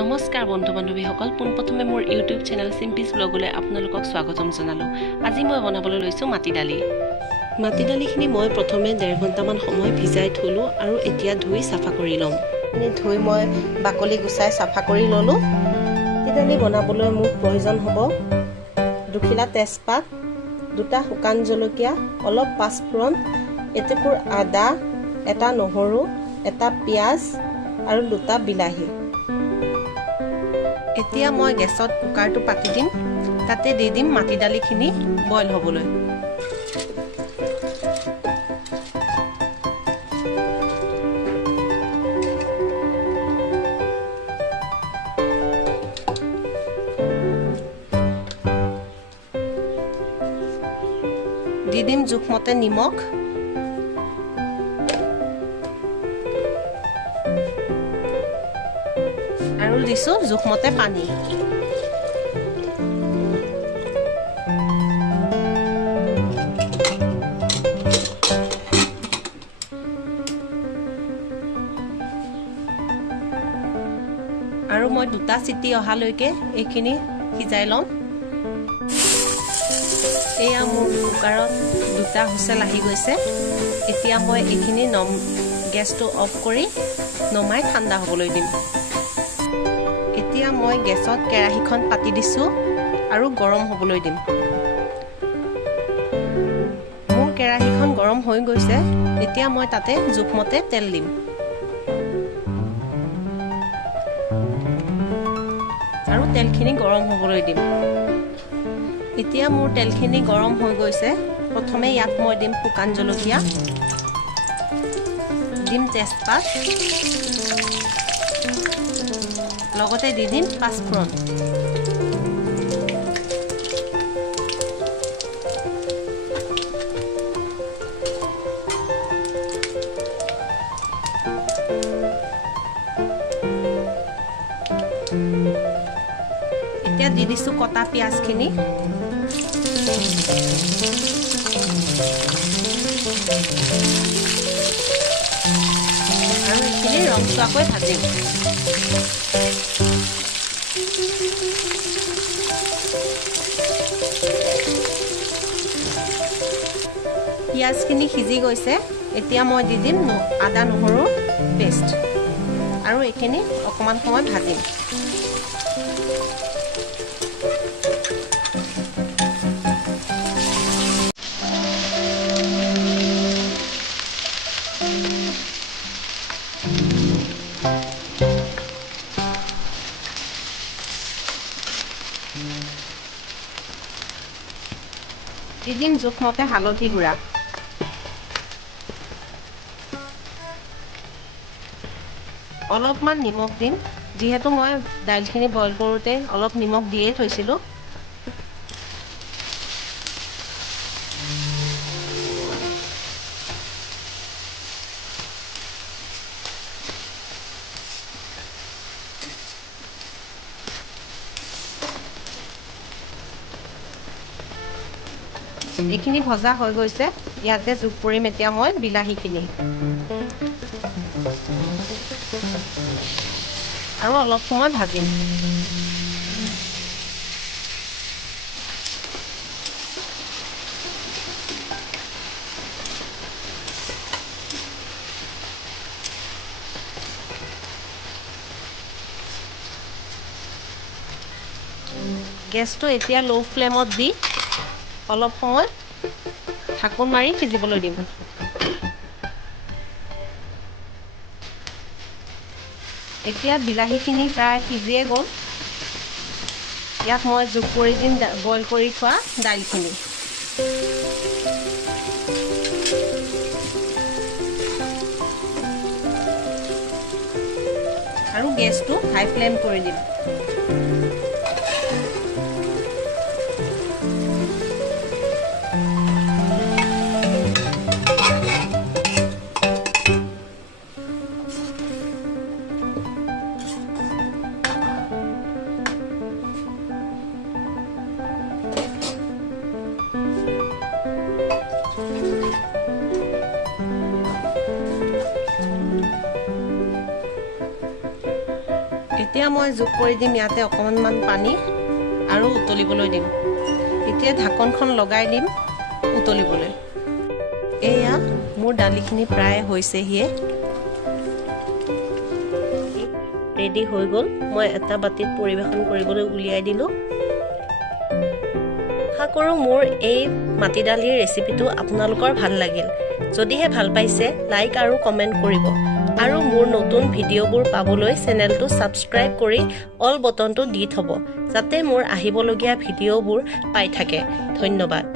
নমস্কাৰ বন্ধু বান্ধৱীসকল, পোনপ্ৰথমে মোৰ ইউটিউব চেনেল চিম্পিজ ব্লগলৈ আপোনালোকক স্বাগতম জনালোঁ। আজি মই বনাবলৈ লৈছোঁ মাটি দালি। মাটি দালিখিনি মই প্ৰথমে 1.5 ঘণ্টামান সময় ভিজাই থলোঁ আৰু এতিয়া ধুই চাফা কৰি ল'ম। ধুই মই বাকলি গুচাই চাফা কৰি ল'লোঁ। মাটি দালি বনাবলৈ মোক প্ৰয়োজন হ'ব 2 খিলা তেজপাত, 2টা শুকান জলকীয়া, অলপ পাঁচফোৰণ, এটুকুৰ আদা, 1টা নহৰু, 1টা পিঁয়াজ আৰু 2টা বিলাহী। এতিয়া মই গেছত কুকাৰটো পাতি দিম, তাতে দি দিম মাটি দালিখিনি বইল হ'বলৈ। দি দিম জোখমতে নিমখ, আৰু দিছো জোখমতে পানী। আৰু মই 2টা চিটি অহালৈকে এইখিনি সিজাই লম। এয়া মোৰ কুকাৰত 2টা হুইচেল আহি গৈছে। এতিয়া মই এইখিনি গেছটো অফ কৰি নমাই ঠাণ্ডা হ'বলৈ দিম। এতিয়া মই গেছত কেৰাহীখন পাতি দিছোঁ আৰু গৰম হ'বলৈ দিম। মোৰ কেৰাহীখন গৰম হৈ গৈছে। এতিয়া মই তাতে জোখমতে তেল দিম আৰু তেলখিনি গৰম হ'বলৈ দিম। এতিয়া মোৰ তেলখিনি গৰম হৈ গৈছে। প্ৰথমে ইয়াত মই দিম শুকান জলকীয়া, দিম তেজপাত, লগতে দি দিম পাঁচফোৰণ। এতিয়া দি দিছো কটা পিঁয়াজখিনি। আৰু এইখিনি ৰংচুৱাকৈ ভাজিম। পিঁয়াজখিনি সিজি গৈছে। এতিয়া মই দি দিম আদা নহৰু পেষ্ট আৰু এইখিনি অকণমান সময় ভাজিম। দি দিম জোখমতে হালধি গুড়া, অলপমান নিমখ দিম, যিহেতু মই দাইলখিনি বইল কৰোঁতে অলপ নিমখ দিয়েই থৈছিলোঁ। এইখিনি ভজা হৈ গৈছে। ইয়াতে যোগ কৰিম এতিয়া মই বিলাহীখিনি আৰু অলপ সময় ভাজিম। গেছটো এতিয়া ল' ফ্লেমত দি অলপ সময় ঢাকোন মাৰি সিজিবলৈ দিম। এতিয়া বিলাহীখিনি প্ৰায় সিজিয়ে গ'ল। ইয়াত মই যোগ কৰি দিম বইল কৰি থোৱা দাইলখিনি। আৰু গেছটো হাই ফ্লেম কৰি দিম। এতিয়া এতিয়া মই যোগ কৰি দিম ইয়াতে অকণমান পানী আৰু উতলিবলৈ দিম। এতিয়া ঢাকনখন লগাই দিম উতলিবলৈ। এয়া মোৰ দালিখিনি প্ৰায় হৈছেহিয়ে, ৰেডি হৈ গ'ল। মই এটা বাতিত পৰিৱেশন কৰিবলৈ উলিয়াই দিলোঁ। আশা কৰোঁ মোৰ এই মাটি দালিৰ ৰেচিপিটো আপোনালোকৰ ভাল লাগিল। যদিহে ভাল পাইছে লাইক আৰু কমেণ্ট কৰিব আৰু মোৰ নতুন ভিডিঅ'বোৰ পাবলৈ চেনেলটো ছাবস্ক্ৰাইব কৰি অল বটনটো দি থ'ব, যাতে মোৰ আহিবলগীয়া ভিডিঅ'বোৰ পাই থাকে। ধন্যবাদ।